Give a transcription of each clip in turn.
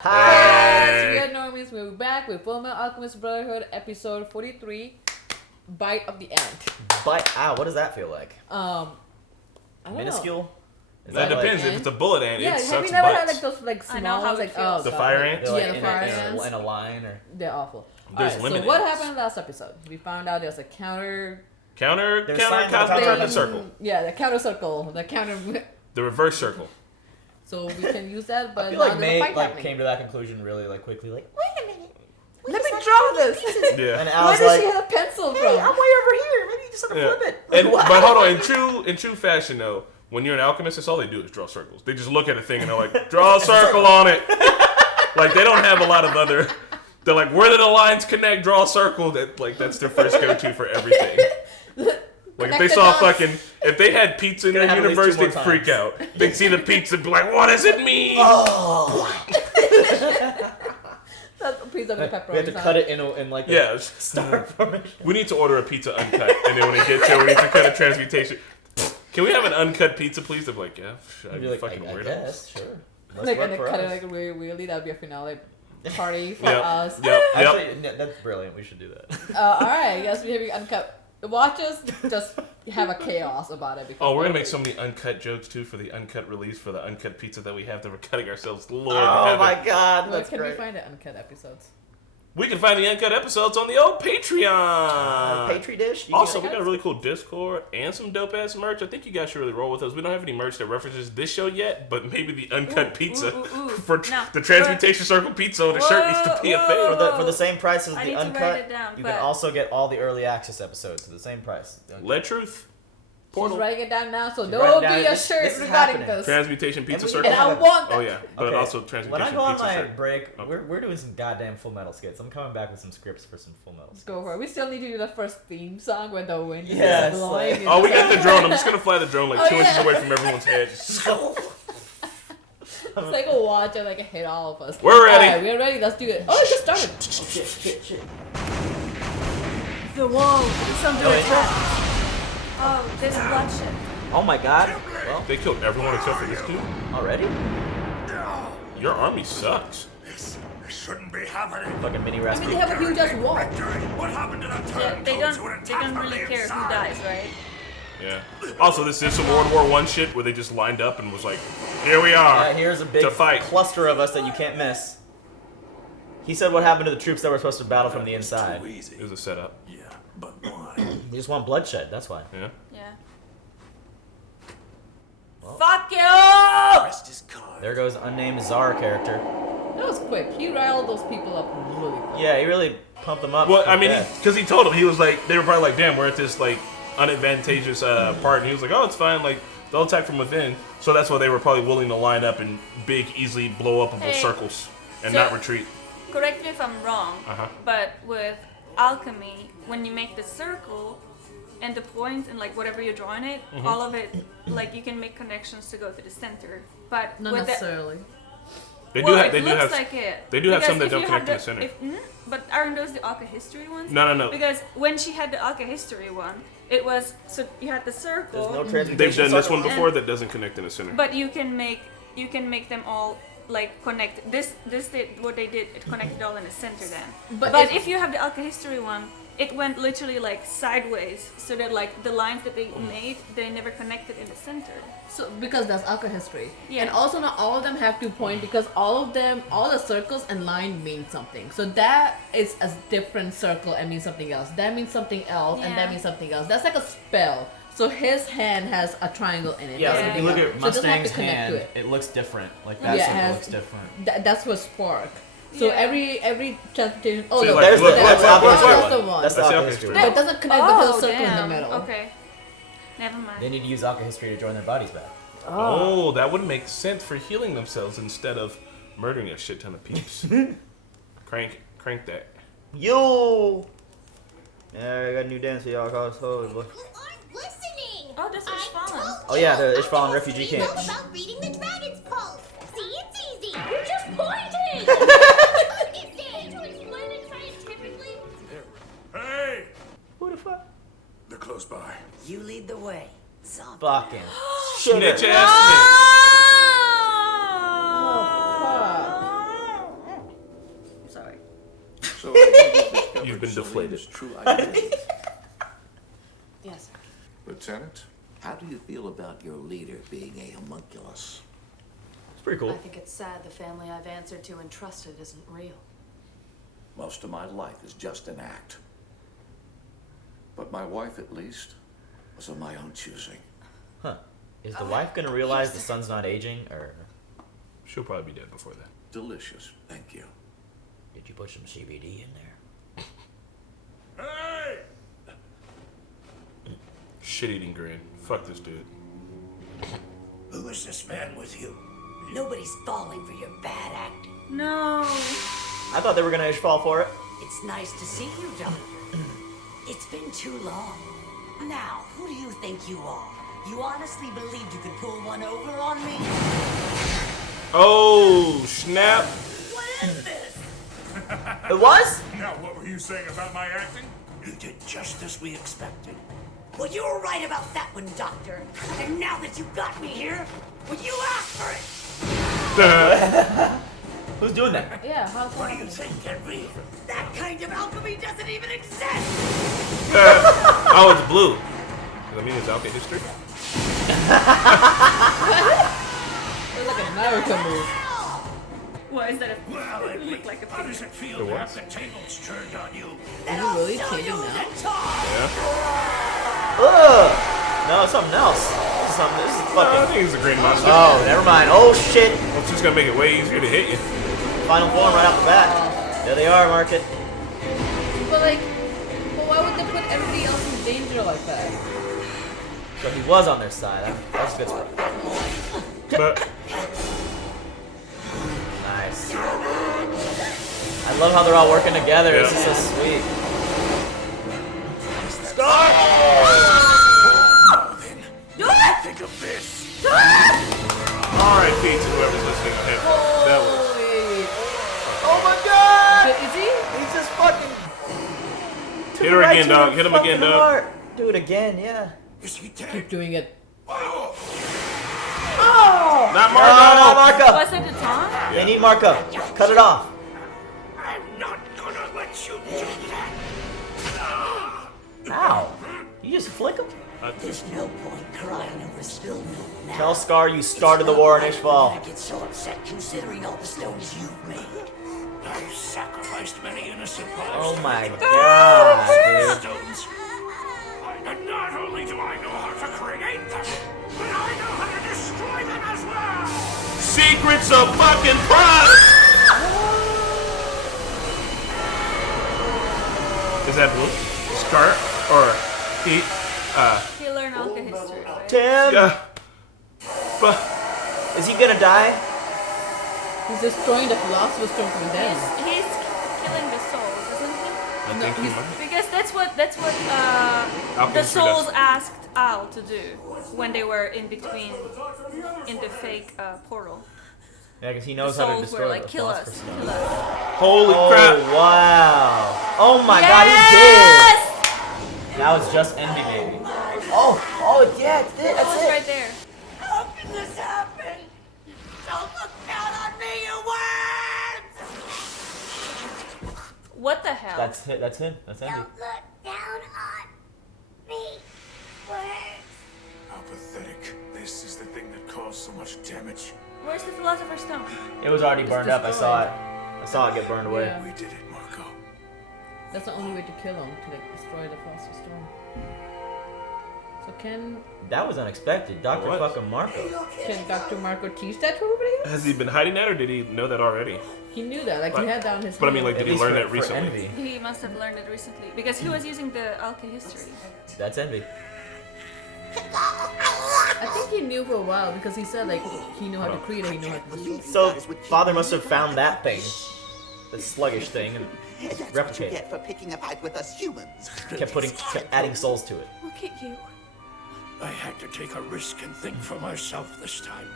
Hi! We are Normies. We're back with Fullmetal Alchemist Brotherhood, episode 43, Bite of the Ant. What does that feel like? I don't Minuscule? That depends. If it's a bullet ant, yeah, it have sucks you never butts. had like those like small ones, like the fire ants? They're Yeah, the fire ants. in a line, or they're awful. There's Alright, lemon so what ants. happened last episode? We found out there's a counter There's signs of cosmic counter- circle. Yeah, the counter circle, the counter. The reverse circle. So we can use that, but I feel now like there's a May fight happening. came to that conclusion really quickly. Wait a minute. Let me draw this. Yeah. And Where Al's does like, she have a pencil hey, from? I'm way over here. Maybe you just have to Yeah. flip it. But hold on, in true fashion though, when you're an alchemist, that's all they do is draw circles. They just look at a thing and they're like, draw a circle on it. Like they don't have a lot of other. They're like, where do the lines connect? Draw a circle. That's their first go-to for everying. Like if they saw if they had pizza in their universe, they'd freak out. They'd see the pizza and be like, what does it mean? Oh. That's a piece of the pepperoni. We have to cut it in like Yeah. star formation. We need to order a pizza uncut, and then when it gets here, we need to cut a transmutation. Can we have an uncut pizza, please? They're like, yeah, I'd be fucking I weird. guess, sure. Let's Like, work and they for cut it us. like really weirdly. That would be a finale party for Yep. us. Yep. Actually, that's brilliant. We should do that. Alright, yes, we have uncut. The watchers just have a chaos about it. Because Oh, we're gonna make so many uncut jokes too for the uncut release for the uncut pizza that we have that we're cutting ourselves. Lord, Oh heaven. my God, Where that's can great. we find the uncut episodes? We can find the uncut episodes on the old Patreon. Patri dish. You Also, get- we got a really cool Discord and some dope ass merch. I think you guys should really roll with us. We don't have any merch that references this show yet, but maybe the uncut pizza for No. the Transmutation Circle pizza on the shirt needs to be a Whoa. thing. for the same price as I the need to uncut. write it down, you but- can also get all the early access episodes for the same price. Let Truth. She's Portal. writing it down now, so She's don't writing be down- a this shirt is regarding happening. this. Transmutation Pizza And we- Circle. And I want that. Oh yeah, but Okay. also When I Transmutation go on Pizza my Circle. break, Okay. we're doing some goddamn Full Metal skits. I'm coming back with some scripts for some Full Metal Let's skits. go for it. We still need to do the first theme song when the wind Yes, is blowing. like- Oh, we got the drone. I'm just gonna fly the drone like Oh, 2 inches yeah. away from everyone's head. It's like a watch and like a hit all of us. We're ready. Alright, we're ready. Let's do it. Oh, it just started. Oh, shit. The wall. Something No, like it's that. Oh, there's bloodshed. Oh my God! Well, They killed everyone except for this dude. already? Your army sucks. This shouldn't be happening. Fucking mini I mean, recipe. they have a huge ass wall. Victory. What happened to the Yeah, turn they codes who don't attacked from really the care who inside? dies, right? Yeah. Also, this is some World War I shit where they just lined up and was like, here we are. Here's a big To fight. cluster of us that you can't miss. He said what happened to the troops that were supposed to battle from the inside. Too easy. It was a setup. Yeah, but why? We just want bloodshed, that's why. Yeah. Yeah. Well. Fuck you! Rest is card. There goes unnamed Czar character. That was quick. He riled those people up really quick. Yeah, he really pumped them up. Well, for I mean, death. because he told them, he was like, they were probably like, damn, we're at this like unadvantageous part. And he was like, oh, it's fine. Like, they'll attack from within. So that's why they were probably willing to line up in big, easily blow upable Hey. circles and So- not retreat. Correct me if I'm wrong, Uh-huh. but with alchemy, when you make the circle and the points and like whatever you draw in it, Mm-hmm. all of it, like you can make connections to go to the center. But Not with necessarily. They well, do have, it they do looks have, like it. they do have Because some that if don't you connect have to the center. But aren't those the Alka history ones? No. Because when she had the Alka history one, it was so you had the circle. There's no transmutation. They've done this one circle. before that doesn't connect in the center. But you can make them all like connect. This did what they did. It connected all in the center then. But if you have the Alka history one, it went literally like sideways, so that like the lines that they made, they never connected in the center. So because that's alchemy history. Yeah. And also not all of them have to point because all the circles and line mean something. So that is a different circle and means something else. That means something else and that Yeah. means something else. That's like a spell. So his hand has a triangle in it. Yeah, That's so if you something look else. at So it doesn't have to Mustang's connect hand, to it. it looks different. Like that Yeah, it circle has- looks different. That's what spark. So Yeah. every transportation. Oh, See, no, like, There's look, the look, that's look, Alka look, history look. that's the one. one. That's the That's the Alka Alka history history. But it doesn't connect with the circle in the damn. middle. Okay, never mind. They need to use Alka history to join their bodies back. Oh, that would make sense for healing themselves instead of murdering a shit ton of peeps. crank that. Yo! Yeah, I got a new dance for y'all. Cause holy boy. You aren't listening. Oh, this is Fallen. Oh yeah, the Ishvalan refugee You know camp. about reading the Dragon's Pulse. See, it's easy. You just pointed. To explain it scientifically. Hey! Who the fuck? They're close by. You lead the way. Zombie. Fucking Snitch shit. ass Oh, fuck. So I You've been deflated. True identity. Yes. Lieutenant, how do you feel about your leader being a homunculus? It's pretty cool. I think it's sad the family I've answered to and trusted isn't real. Most of my life is just an act. But my wife, at least, was of my own choosing. Huh. Is the wife gonna realize the son's not aging, or She'll probably be dead before that. Delicious, thank you. did you put some CBD in there? Hey! Shit-eating grin. Fuck this dude. Who is this man with you? Nobody's falling for your bad acting. No. I thought they were gonna fall for it. It's nice to see you, Doctor. It's been too long. Now, who do you think you are? You honestly believed you could pull one over on me? Oh, snap. What is this? It was? Now, what were you saying about my acting? You did just as we expected. Well, you were right about that one, Doctor. And now that you got me here, will you ask for it? Who's doing that? Yeah, how's What that do you happening? think, Henry? That kind of alchemy doesn't even exist! Oh, it's blue. Does that mean it's Alchemy history? It's like an American move. Why is that? Well, It looked like a how does finger. it feel It to was. have the tables turned on you? Then you I'll really show changing you now? the talk! Yeah. Ugh! No, it's something else. This is something. This is I fucking. think it's a green monster. Oh, never mind. Oh shit! Well, it's just gonna make it way easier to hit you. Final form right off the bat. There they are, Market. But like, why would they put everybody else in danger like that? So he was on their side. That was a good spot. But Nice. I love how they're all working together. This is Yeah. so sweet. Think of this. R.I.P. to whoever's listening to him. That was. Wait. Oh my god! Is he? He's just fucking. Hit her again, dog. Hit him again, dog. Do it again, yeah. Is he dead? Keep doing it. Oh! Not No, Marco. no, Marco! Was it the tongue? They need Marco. Cut it off. I'm not gonna let you do that. Ow. You just flick him? There's no point crying over spilled milk now. Tell Scar you started the war in Ishval. I get so upset considering all the stones you've made. I've sacrificed many innocent lives. Oh my god, dude. Stones. And not only do I know how to create them, but I know how to destroy them as well. Secrets of fucking pride. Is that blue? Scar or he? He learned Alchemy history, right? Tim! Yeah. Is he gonna die? He's destroying the Philosopher's Stone from them. He's killing the souls, isn't he? I think he might. Because that's what the history souls does. asked Al to do when they were in between in the fake portal. Yeah, because he The knows how to souls destroy were like, the kill us, Philosopher's Stone. kill us. Holy Oh, crap. wow. Oh my god, Yes! he did! Now it's just Envy, baby. Oh, yeah, it's it. That That's was it. right there. How can this happen? Don't look down on me, you worms! What the hell? That's it. That's him. That's Envy. Don't look down on me. Words. How pathetic. This is the thing that caused so much damage. Where's the Philosopher's Stone? It was already burned up. I destroyed. saw it. I saw it get burned away. Yeah. We did it, Marco. That's the only way to kill him, to like destroy the Philosopher's Stone. So can That was unexpected. Dr. What? fucking Marco. Dr. Marco teach that to everybody else? Has he been hiding that, or did he know that already? He knew that, like he But- had that on his but I mean, hand. like, At did he least learn for- that for recently? Envy. He must have learned it recently because he was using the Alchemy history. That's Envy. I think he knew for a while because he said like he knew how to create it, he knew how to destroy it. So, Father must have found that thing. The sluggish thing, and That's what you replicate it. get for picking a fight with us humans. Kept adding souls to it. Look at you. I had to take a risk and think for myself this time.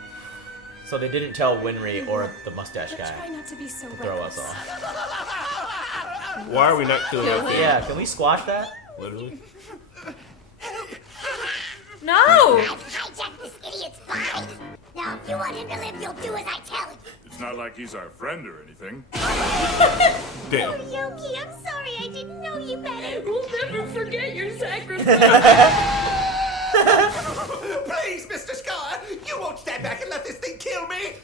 So they didn't tell Winry or the mustache Try guy not to be so to throw us reckless. off. Why are we not killing that thing? Yeah, can we squash that? Literally. No! I've hijacked this idiot's body. Now, if you want him to live, you'll do as I tell you. It's not like he's our friend or anything. Damn. Yoki, I'm sorry. I didn't know you better. We'll never forget your sacrifice. Please, Mr. Scar, you won't stand back and let this thing kill me.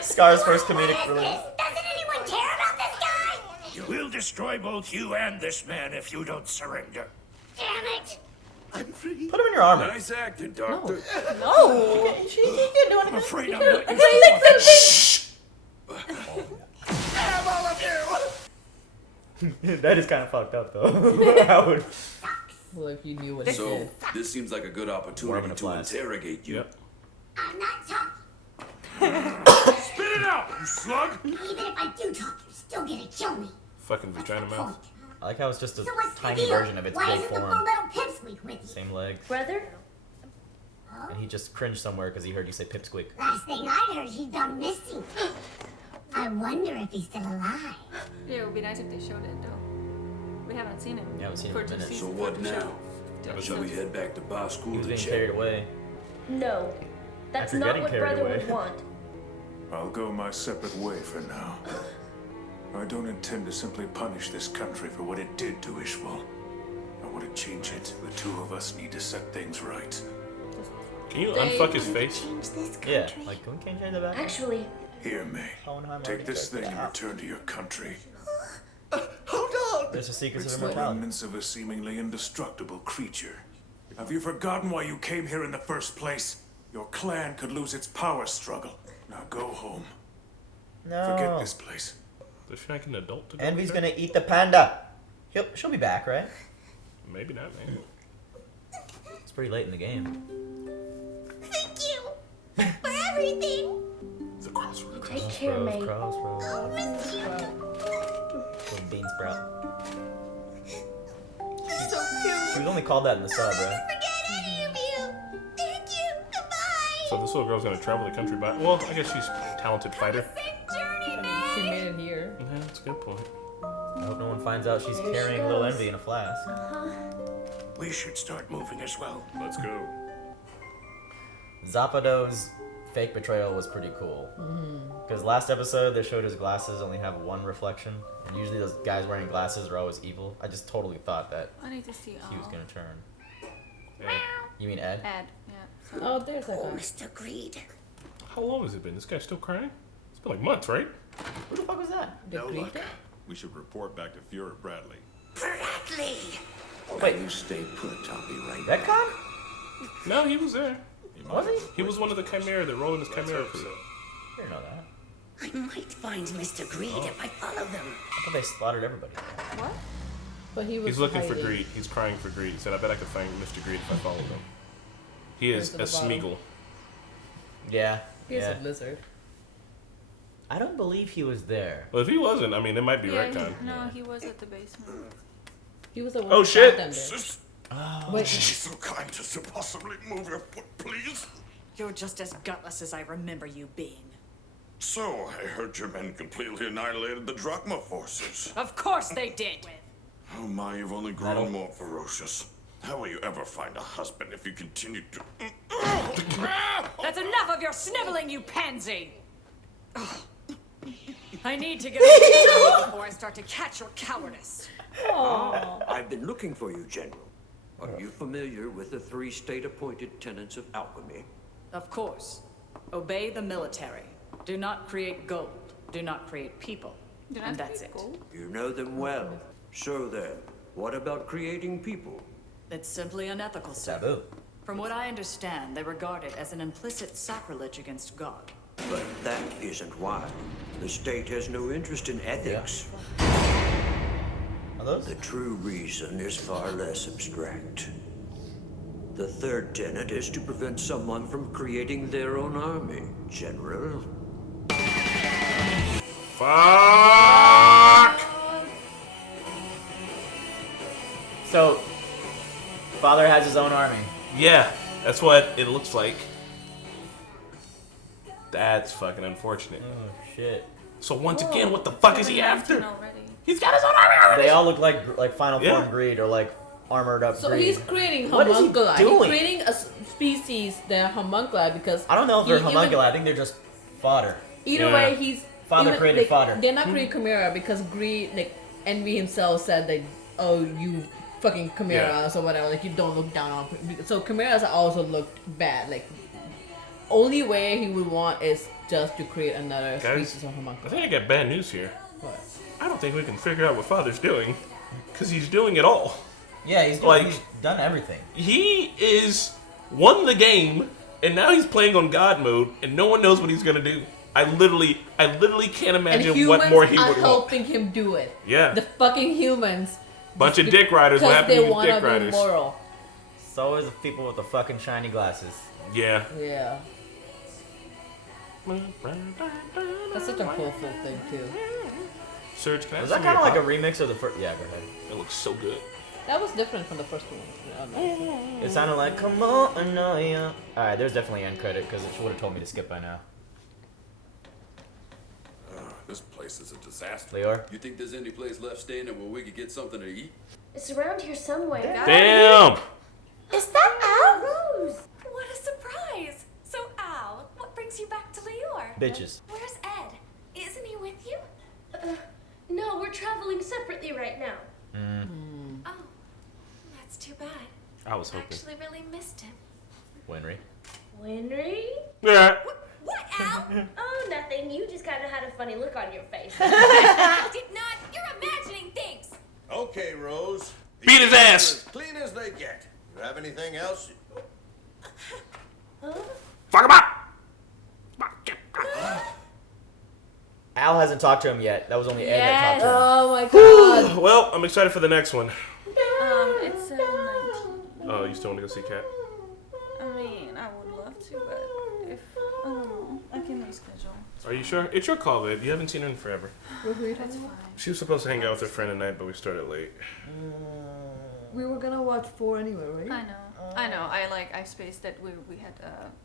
Scar's first comedic release. Doesn't anyone care about this guy? We'll destroy both you and this man if you don't surrender. Damn it. I'm free. Put him in your armor. Nice acting, Doctor. No. She can't do I'm anything. afraid I'm not your Have all of you. That is kind of fucked up, though. How would... Well, if you knew what he So, did. this seems like a good More opportunity of an to applies. interrogate you. Yep. I'm not talking. Spit it out, you slug! Even if I do talk, you're still gonna kill me. Fucking vagina mouth. I like how it's just a So what's the tiny deal? version of its Why big isn't the form. Fullmetal Pipsqueak with you? Same legs. Brother? And he just cringed somewhere because he heard you say pipsqueak. Last thing I heard, he'd gone missing. I wonder if he's still alive. Yeah, it would be nice if they showed it though. We haven't seen him. Yeah, I haven't seen him in a minute. So what now? Shall we head back to Bar He School was to being check? carried away. No, that's After not getting what carried Brother away. would want. I'll go my separate way for now. I don't intend to simply punish this country for what it did to Ishval. I want to change it. The two of us need to set things right. Can you unfuck his face? Change this country. Yeah, like, can we change that back? Actually, Here, May. Hohenheim Take already this checked thing it and out. return to your country. Hold on. There's the secrets It's of the immortality. remnants of a seemingly indestructible creature. Have you forgotten why you came here in the first place? Your clan could lose its power struggle. Now go home. Forget No. this place. Does she like an adult to go Envy's with her? gonna eat the panda. She'll be back, right? Maybe not, man. It's pretty late in the game. Thank you for everything. The crossroads. take care, May. Crossroads. I'll miss you. Little bean sprout. So cute. She was only called that in the sub, I'll never right? forget any of you. Thank you. Goodbye. So this little girl's gonna travel the country by. Well, I guess she's a talented fighter. Safe journey, She man. made it here. Yeah, that's a good point. I hope no one finds out she's There she carrying little goes. Envy in a flask. We should start moving as well. Let's go. Zapado's fake betrayal was pretty cool. Because last episode they showed his glasses only have one reflection, and usually those guys wearing glasses are always evil. I just totally thought that I need to see he was gonna turn. Yeah. You mean Ed? Ed, yeah. Oh, there's that Oh, guy. Mr. Greed. How long has it been? This guy's still crying? It's been like months, right? Who the fuck was that? The Greek guy? We should report back to Fuhrer Bradley. Bradley. Wait, You stay put. I'll be right that con? No, he was there. Was he? He was one of the Chimera that rolled in his Chimera episode. I didn't know that. I might find Mr. Greed if I follow them. I thought they slaughtered everybody. What? But he was He's looking for hiding. greed. He's crying for greed. He said, I bet I could find Mr. Greed if I followed him. He is a Where's the bottom? Smeagol. Yeah. He's yeah. a lizard. I don't believe he was there. Well, if he wasn't, I mean, it might be Yeah, retcon. no, he was at the basement. He was the one Oh, who shit. shot them there. Oh. Wait, so kind as to possibly move your foot, please. You're just as gutless as I remember you being. So, I heard your men completely annihilated the Drachma forces. Of course they did. Oh my, you've only grown more ferocious. How will you ever find a husband if you continue to... That's enough of your sniveling, you pansy! Ugh. I need to get away before I start to catch your cowardice. I've been looking for you, General. Are you familiar with the 3 state-appointed tenets of alchemy? Of course. Obey the military. Do not create gold. Do not create people. And that's it. You know them well. So then, what about creating people? It's simply unethical, sir. Taboo. From what I understand, they regard it as an implicit sacrilege against God. But that isn't why. The state has no interest in ethics. Are those? The true reason is far less abstract. The 3rd tenet is to prevent someone from creating their own army, General. Fuck! So, father has his own army. Yeah, that's what it looks like. That's fucking unfortunate. Oh shit. So once again, what the fuck is he after? Already. He's got his own army already. They all look like Final Yeah. Form Greed or like armored up so Greed. he's creating What is he homunculi. doing? He's creating a species that are homunculi because I don't know if they're he even- homunculi. I think they're just Fodder. Either way, he's Father created fodder. They're not creating Chimera because greed, like Envy himself said that, oh, you fucking Chimeras or whatever, like you don't look down on. So Chimeras also looked bad. Like only way he would want is just to create another species of homunculus. I think I got bad news here. What? I don't think we can figure out what Father's doing, because he's doing it all. Yeah, he's done everything. He won the game, and now he's playing on God mode, and no one knows what he's gonna do. I literally can't imagine what more he would want. And humans are helping him do it. Yeah. The fucking humans. Bunch of dick riders. What happened to these dick riders? Moral. So is the people with the fucking shiny glasses. Yeah. Yeah. That's such a cool thing too. Serge, can I Was that kind of like a remix of the first? Yeah, go ahead. It looks so good. That was different from the first one. It sounded like, come on, I know ya. Alright, there's definitely end credit because it would have told me to skip by now. This place is a disaster. Leor? You think there's any place left standing where we could get something to eat? It's around here somewhere. Damn! Is that Al? Rose? What a surprise! So, Al, what brings you back to Leor? Bitches. Where's Ed? Isn't he with you? No, we're traveling separately right now. Oh, that's too bad. I was hoping. Actually, really missed him. Winry. Winry? Yeah. What, Al? Oh, nothing. You just kind of had a funny look on your face. I did not. You're imagining things. Okay, Rose. Beat his ass. As clean as they get. You have anything else? Fuck him up! Al hasn't talked to him yet. That was only Ed that talked to him. Oh my god. Well, I'm excited for the next one. It's 19. Oh, you still want to go see Kat? I mean, I would love to, but if I can reschedule. Are you sure? It's your call, babe. You haven't seen her in forever. That's fine. She was supposed to hang out with her friend tonight, but we started late. We were gonna watch 4 anyway, right? I know. I spaced that we had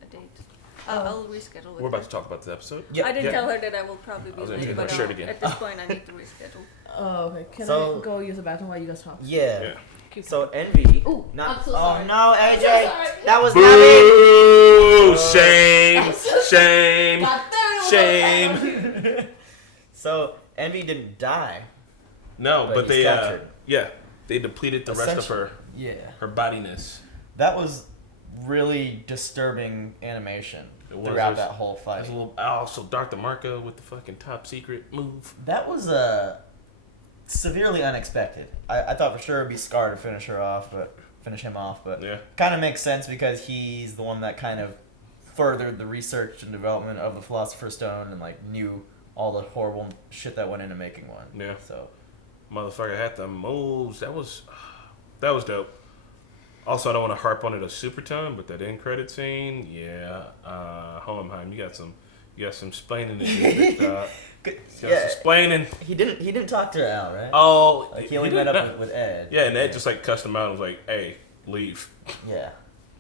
a date. I'll reschedule with We're about her. to talk about the episode. I did tell her that I will probably be I was gonna late, take my but shirt again. at this point I need to reschedule. Oh, okay. Can So- I go use the bathroom while you guys talk? Yeah. So Envy. Ooh, not. I'm so sorry. Oh no, AJ. I'm so sorry. That was not it. Boo! Shame! Shame! Shame! So Envy didn't die. No, but he's they captured. they depleted the rest of her her bodiness. That was really disturbing animation throughout that whole fight. There's a little also Dark DeMarco with the fucking top secret move. That was severely unexpected. I thought for sure it'd be Scar to finish him off, but yeah, kind of makes sense because he's the one that kind of furthered the research and development of the Philosopher's Stone and like knew all the horrible shit that went into making one. Yeah. So, motherfucker had the moves. That was dope. Also, I don't want to harp on it a super ton, but that end credit scene, yeah. Hohenheim, you got some splaining to do. Yeah. Splaining. He didn't talk to Al, right? Oh, like he only met up with Ed. Yeah, and Ed just like cussed him out and was like, "Hey, leave." Yeah.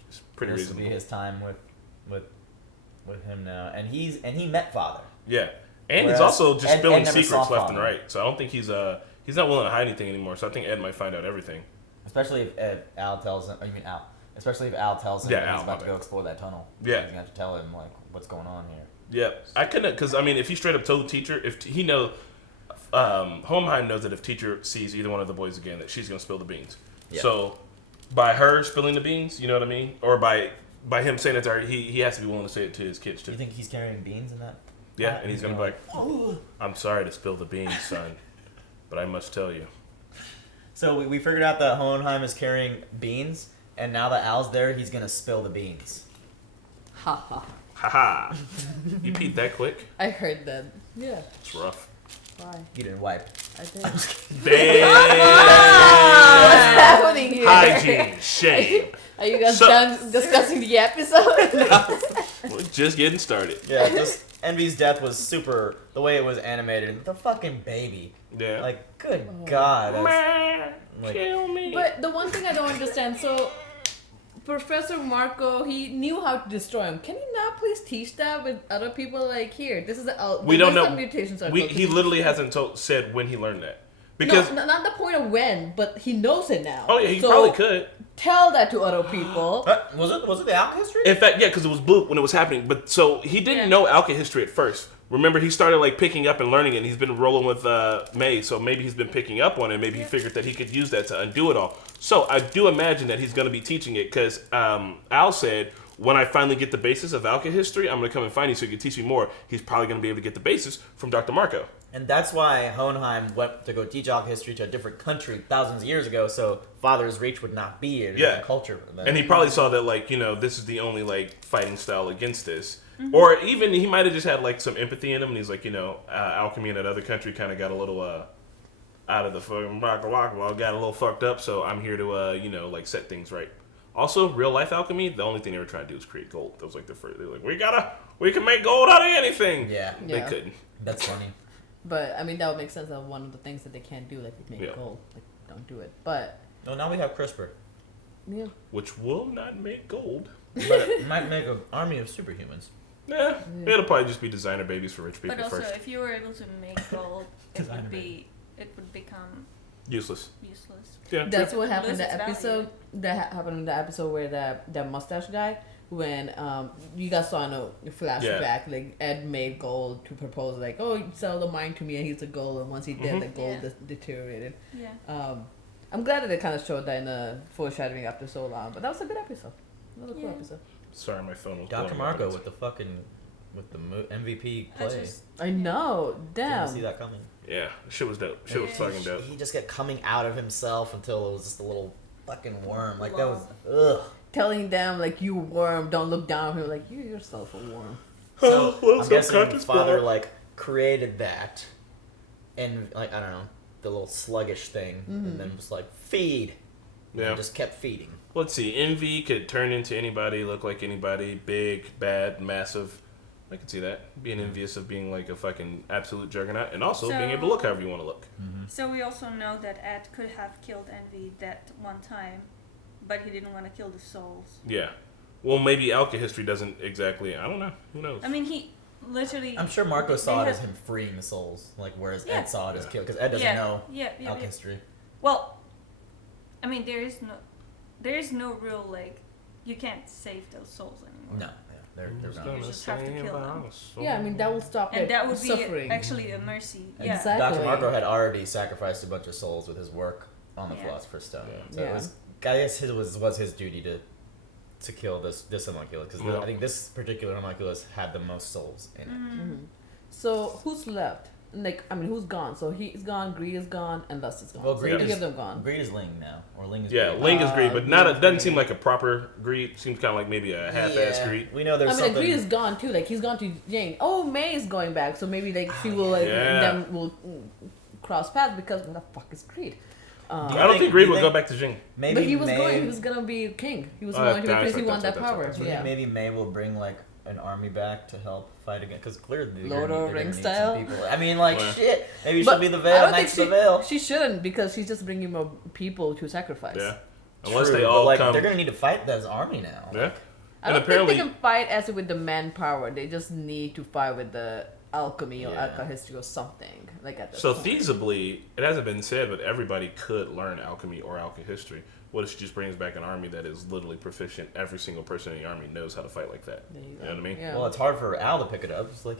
It's pretty this reasonable. Will be his time with him now, and he met Father. Yeah, and Whereas he's also just Ed spilling never secrets saw left and Father. right. So I don't think he's not willing to hide anything anymore. So I think Ed might find out everything. Especially if Al tells him. Especially if Al tells him that he's about to go explore that tunnel. Yeah. He's gonna have to tell him like what's going on here. Yeah, I couldn't, because I mean, if he straight up told the teacher, if he Hohenheim knows that if teacher sees either one of the boys again, that she's gonna spill the beans. Yeah. So by her spilling the beans, you know what I mean, or by him saying it to her, he has to be willing to say it to his kids too. Do you think he's carrying beans in that? Yeah, and he's gonna be like, "I'm sorry to spill the beans, son, but I must tell you." So we figured out that Hohenheim is carrying beans, and now that Al's there, he's gonna spill the beans. Ha ha. Haha. You peed that quick? I heard that. Yeah. It's rough. Why? You didn't wipe. I did. Damn. What's happening here? Hygiene. Shame. Are you guys done discussing the episode? We're just getting started. Yeah, just Envy's death was super. The way it was animated, the fucking baby. Yeah. Like, good God. Like, kill me. But the one thing I don't understand, so Professor Marco, he knew how to destroy him. Can he not please teach that with other people? Like, here, this is the we don't know. mutation circle. He literally hasn't said when he learned that. Because not the point of when, but he knows it now. Oh yeah, he probably could. Tell that to other people. Was it the Alchemy history? In fact, yeah, because it was blue when it was happening. But so he didn't know Alchemy history at first. Remember, he started like picking up and learning it. And he's been rolling with May, so maybe he's been picking up on it. Maybe he figured that he could use that to undo it all. So I do imagine that he's going to be teaching it because Al said, when I finally get the basis of Alchemy history, I'm going to come and find you so you can teach me more. He's probably going to be able to get the basis from Dr. Marco. And that's why Hohenheim went to go teach Alchemy history to a different country thousands of years ago, so Father's Reach would not be a different culture. And he probably saw that, like, you know, this is the only, like, fighting style against this. Mm-hmm. Or even he might have just had, like, some empathy in him, and he's like, you know, alchemy in that other country kind of got a little out of the fucking got a little fucked up, so I'm here to, you know, like, set things right. Also, real life alchemy, the only thing they were trying to do was create gold. That was like the first. They were like, we can make gold out of anything. Yeah. They couldn't. That's funny. But I mean, that would make sense. That one of the things that they can't do, like make gold, like don't do it. But no, now we have CRISPR. Yeah. Which will not make gold. But it might make an army of superhumans. Yeah. It'll probably just be designer babies for rich people But also, first. if you were able to make gold, it would become useless. Yeah, that's what happened in the episode. That happened in the episode where that mustache guy, when you guys saw in a flashback, like Ed made gold to propose, like, oh, you sell the mine to me, and he's a gold. And once he did, the gold deteriorated. Yeah. I'm glad that they kind of showed that in the foreshadowing after so long. But that was a good episode. Another cool episode. Sorry, my phone was. Dr. Marco with the MVP play. I know. Damn. Didn't see that coming. Yeah, shit was dope. Shit was fucking dope. He just kept coming out of himself until it was just a little fucking worm. Like, that was, ugh. Telling them, like, you worm, don't look down on him. Like, you yourself a worm. So, I'm guessing his father, like, created that. And, like, I don't know, the little sluggish thing. And then was like, feed. Yeah. And just kept feeding. Let's see. Envy could turn into anybody, look like anybody, big, bad, massive. I can see that. Being envious of being like a fucking absolute juggernaut, and also being able to look however you want to look. Mm-hmm. So we also know that Ed could have killed Envy that one time, but he didn't want to kill the souls. Yeah. Well, maybe Alka history doesn't exactly. I don't know. Who knows? I mean, he literally. I'm sure Marco saw it as him freeing the souls, like whereas Ed saw it as kill, because Ed doesn't know Alka history. Well, I mean, there is no real, like, you can't save those souls anymore. No. They're you just have to kill them. Yeah, I mean, that will stop and that would suffering. be actually a mercy. And yeah. Dr. Marco had already sacrificed a bunch of souls with his work on the Philosopher's Stone. So it was, I guess it was his duty to kill this homunculus, because I think this particular homunculus had the most souls in it. Mm-hmm. So who's left? Like, I mean, who's gone? So he's gone, Greed is gone, and Lust is gone. Well, Greed is them gone. Greed is Ling now, or Ling is Greed. Ling is Greed, but doesn't seem like a proper Greed. Seems kind of like maybe a half-ass Greed. We know there's something. Greed is gone too. Like, he's gone to Jane. Oh, May is going back, so maybe like she will them will cross paths, because what the fuck is Greed? I don't think Greed would go back to Jing. Maybe but he was gonna be king. He was going to be because he wanted that power. Yeah. Maybe May will bring like an army back to help fight again, because clearly Lord of the Rings style. People. I mean, like shit. Maybe she'll be the Veil. Knights of the Veil. She shouldn't, because she's just bringing more people to sacrifice. Yeah, unless they all come. They're gonna need to fight this army now. Yeah, I don't think they can fight as with the manpower. They just need to fight with the alchemy or alchemy or something like at this So point. feasibly, it hasn't been said, but everybody could learn alchemy or history. What if she just brings back an army that is literally proficient? Every single person in the army knows how to fight like that. You know what I mean? Yeah. Well, it's hard for Al to pick it up. It's like,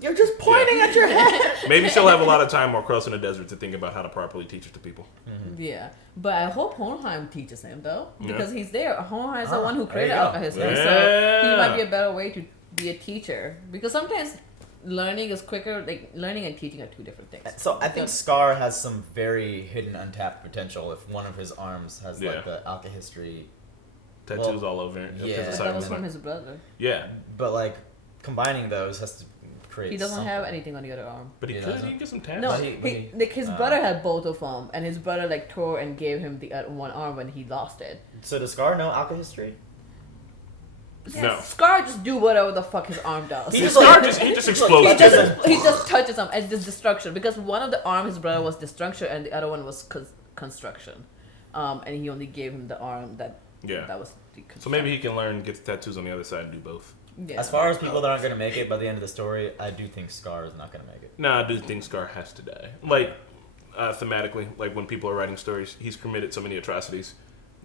you're just pointing at your head. Maybe she'll have a lot of time while crossing the desert to think about how to properly teach it to people. Mm-hmm. Yeah, but I hope Hohenheim teaches him though, because he's there. Hohenheim is the one who created alchemy, so he might be a better way to be a teacher. Because sometimes learning is quicker. Like, learning and teaching are two different things. So I think Scar has some very hidden, untapped potential. If one of his arms has like the alchemy history tattoos all over it. Yeah, that was from his brother. Yeah, but like combining those has to create. He doesn't something. have anything on the other arm. But he can get some tattoos. No, like his brother had both of them, and his brother like tore and gave him the one arm when he lost it. So does Scar know alchemy history? Yes. No. Scar just do whatever the fuck his arm does. He just explodes. He just touches them and just destruction, because one of the arms his brother was destruction and the other one was construction, and he only gave him the arm that was. So maybe he can learn, get the tattoos on the other side, and do both. Yeah. As far as people that aren't going to make it by the end of the story, I do think Scar is not going to make it. Nah, I do think Scar has to die. Like, thematically, like when people are writing stories, he's committed so many atrocities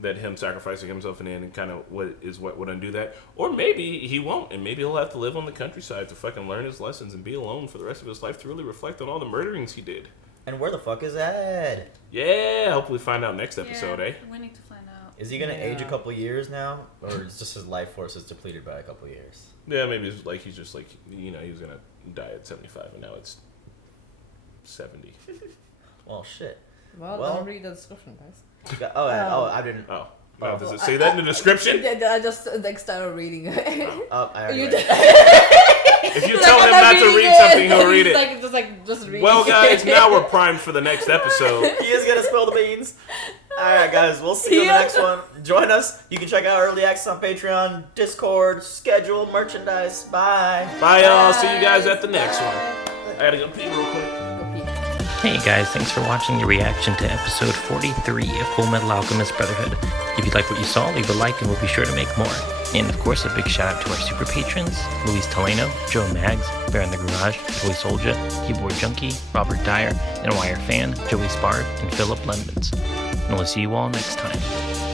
that him sacrificing himself in the end and kind of what would undo that. Or maybe he won't, and maybe he'll have to live on the countryside to fucking learn his lessons and be alone for the rest of his life to really reflect on all the murderings he did. And where the fuck is Ed? Yeah, hopefully find out next episode, eh? We need to find out. Is he gonna age a couple years now, or is just his life force is depleted by a couple years? Yeah, maybe it's like he's just like, he was gonna die at 75, and now it's 70. Well, shit. Well, don't read the description, guys. I didn't. Oh, does it say that in the description? I just started reading it. I already read If you tell him not to read something, he'll read it. Just read Well, it. guys, now we're primed for the next episode. He is gonna spill the beans. Alright, guys, we'll see you in the next one. Join us. You can check out early access on Patreon, Discord, schedule, merchandise. Bye. Bye, y'all. See you guys at the next one. I gotta go pee real quick. Hey guys, thanks for watching the reaction to episode 43 of Fullmetal Alchemist Brotherhood. If you like what you saw, leave a like and we'll be sure to make more. And of course, a big shout out to our super patrons, Luis Taleno, Joe Maggs, Bear in the Garage, Toy Soldier, Keyboard Junkie, Robert Dyer, and Wire Fan, Joey Sparv, and Philip Lemons. And we'll see you all next time.